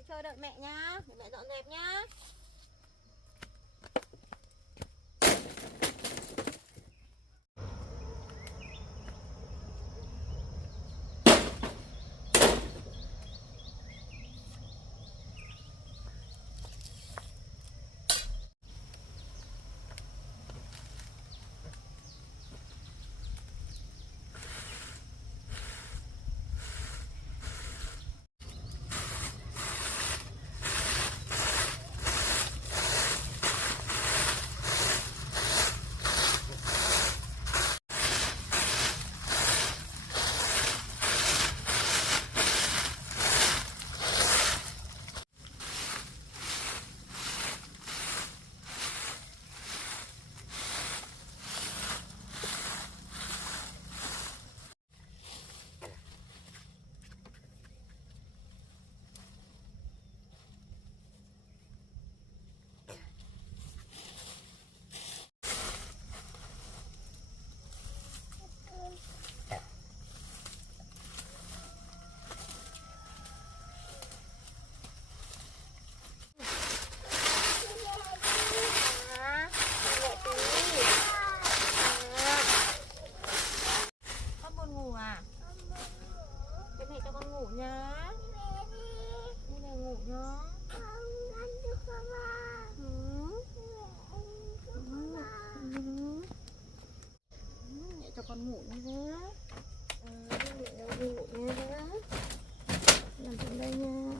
đấy chơi đợi mẹ nhá, để mẹ dọn dẹp nhá. Con ngủ nhé. Ngủ nhé. Nằm trên đây nha.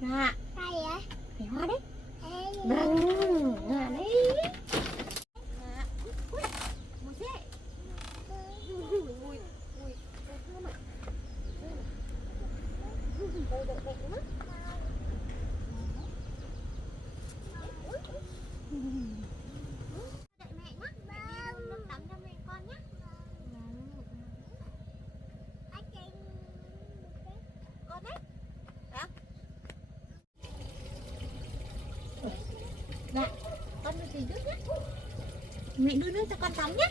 Dạ. Ai vậy? Mẹ Hoa đấy. Ê, Vâng, Hoa đấy. Dạ. Ui, mùi thế. Mùi, mùi thơm ạ. Đây đợi mẹ nữa. Đợi mẹ nhé. Mẹ đi đun nước tắm cho mẹ con nhé. anh chị Con đấy. Dạ. Dạ. Con đưa tí nước nhé. Mẹ đưa nước cho con tắm nhé.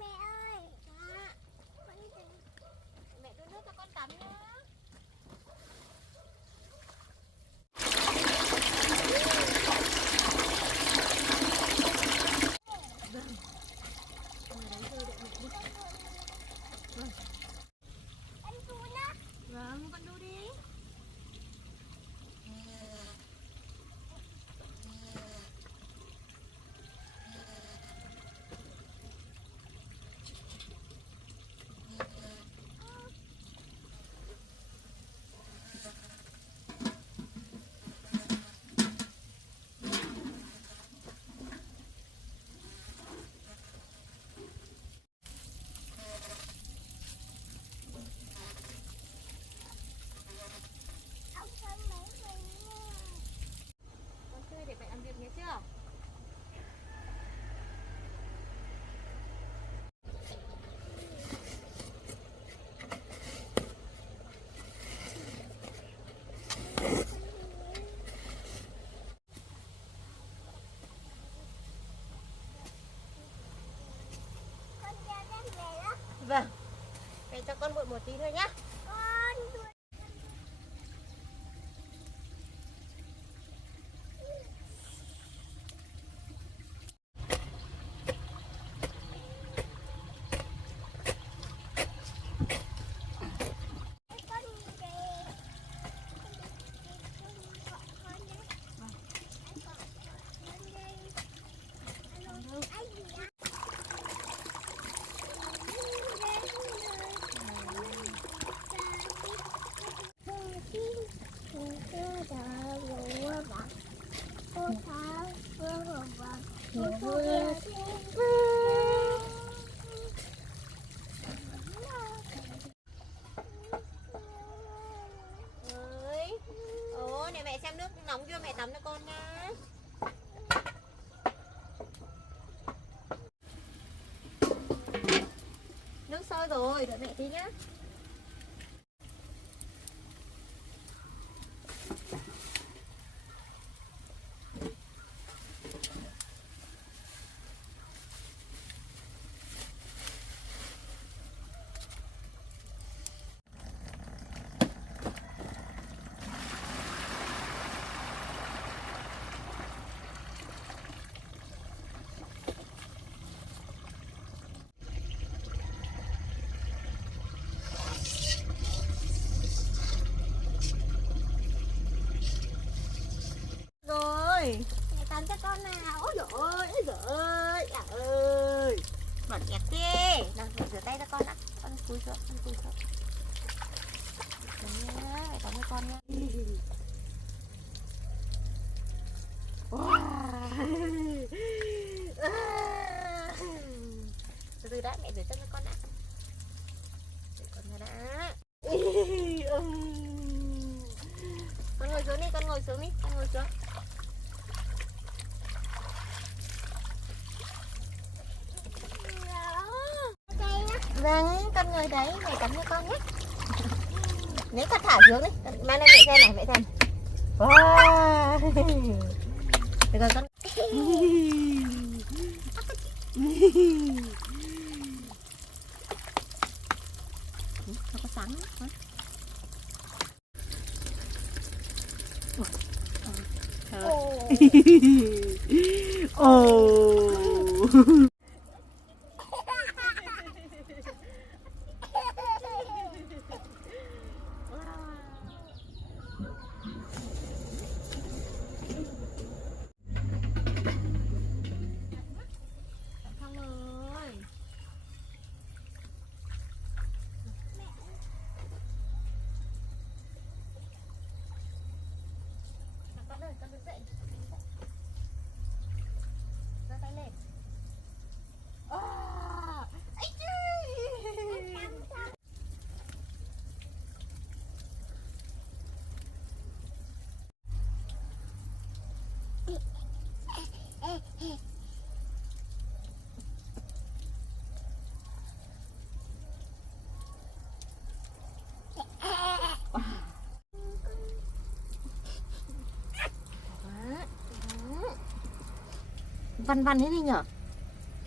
mẹ ơi. Dạ. Mẹ đưa nước cho con tắm nhé. Anh đu nó. Vâng, con đu đi. Ông không mấy mình nha. Con chơi để mẹ làm việc nhé chưa? Con chào các mẹ đó. Vâng. Mẹ cho con mượn một tí thôi nhá. Con đuổi. Con về. Con đấy. Con đây. Alo, anh gì ạ? Ơi. Ồ, để mẹ xem nước nóng chưa, mẹ tắm cho con nhá. Nước sôi rồi, đợi mẹ tí nhá. Rồi. Mẹ tắm cho con nào. Ôi dồi ơi, ôi dồi ơi, à ơi. Bẩn nhạt thế. Nào, mẹ rửa tay cho con ạ. Con cúi xuống, con cúi xuống. Đấy nhá, mẹ tắm cho con nhá. Wow. Từ từ đã, mẹ rửa chân cho con đã. Để con ra đã. Con ngồi xuống đi, con ngồi xuống đi, con ngồi xuống. Vâng, con ngồi đấy, mẹ tắm cho con nhé. Nếu con thả xuống đi, mang lên mẹ xem này, mẹ xem. Wow. Được rồi con. Nó có sáng quá. Ồ. Xong rồi. con đứng dậy. Giơ tay lên. Ấy chứ. Văn văn thế đi nhở?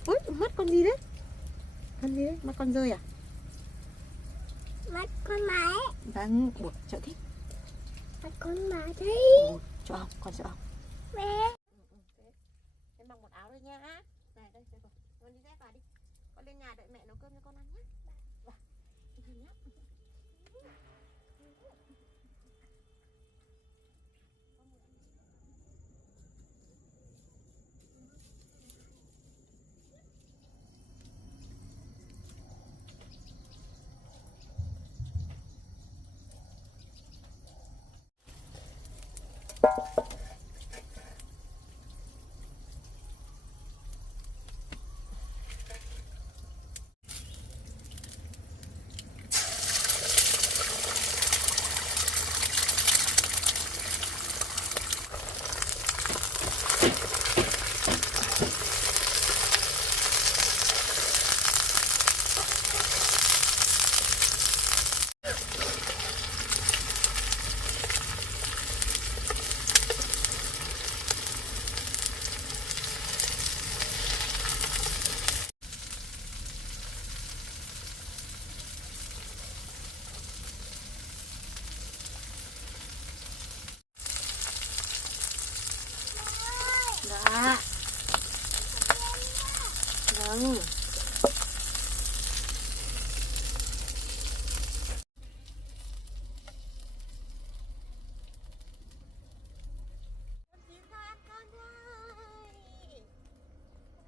Ui, mắt con gì đấy? Con gì đấy? Mắt con rơi à? Mắt con máy. Vâng, ủa, sợ thích. Mắt con máy đi. Sợ không? Con sợ không? Mẹ. Em mặc một áo thôi nha. Này, đây, đây, con đi dép vào đi. Con lên nhà đợi mẹ nấu cơm cho con ăn nhé. Dạ. Vâng.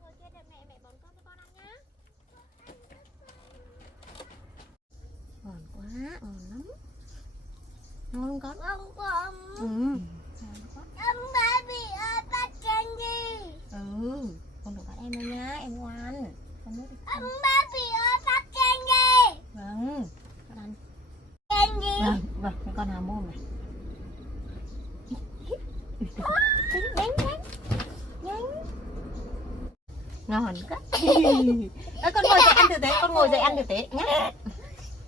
Ngồi kia đợi mẹ bón cơm cho con ăn nhá. Ngon quá, ngon lắm. Ngon con. Không không. Ngon quá. Ông ba bị bắt candy. Con đừng bắt em đâu nhá, em ngoan. Con nuốt đi. Ông ba bị bắt candy. Vâng, con ăn. Candy. Vâng, cái con hàm mồm này. Nhanh. Ngon quá. Ê, con ngồi dậy ăn thử tế, con ngồi dậy ăn thử tế nhá.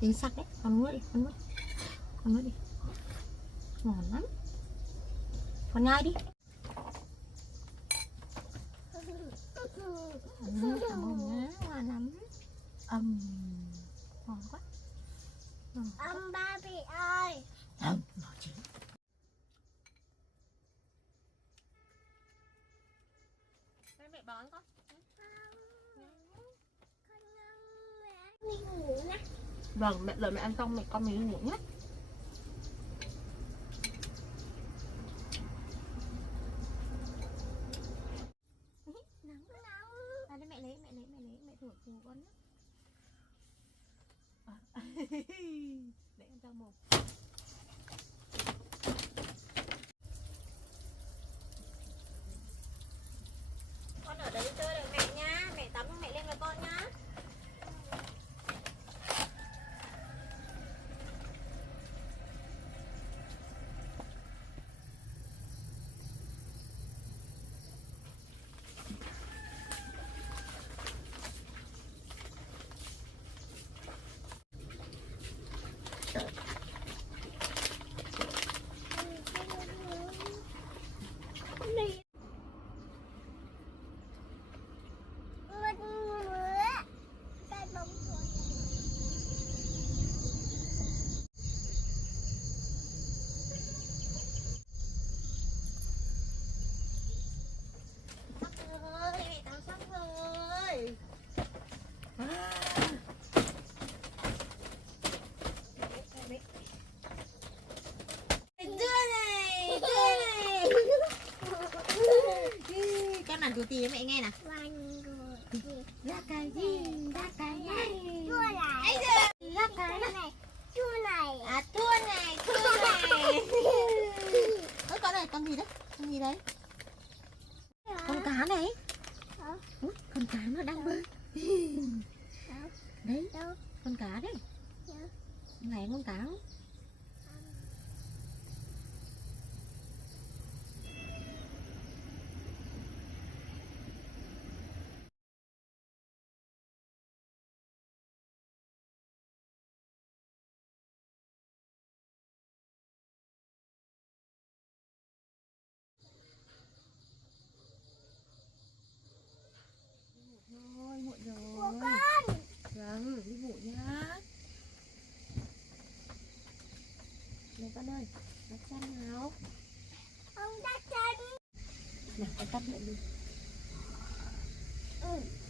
Chính xác đấy, con nuốt đi, con nuốt đi. Ngon lắm. Con nhai đi. Cảm ơn nhá, ngon lắm. Ngon quá. Ông ba bị ơi. Không, nó chín. Mẹ bón con. Mình ngủ nè. Vâng, mẹ đợi mẹ ăn xong con mình đi ngủ nhé. À, đây mẹ thử cùng con nhé. Để ăn rau mồm. Con ở đấy chơi đợi mẹ nhá, mẹ tắm mẹ lên với con nhá. Làm chú tí mẹ nghe nào. Là cái gì? Là cái này. Chua này. Là cái này. Chua này. À chua này. Ôi con này con gì đấy? Con đấy? Con cá này. Hả? Ui, con cá nó đang bơi. Đấy, Đâu? con cá đấy. Dạ. Này con cá không? Thôi, muộn Của rồi. con. Vâng, đi ngủ nhá. Này con ơi, bắt chăn nào. Ông đã chân. Nào, con tắt điện đi. Ừ.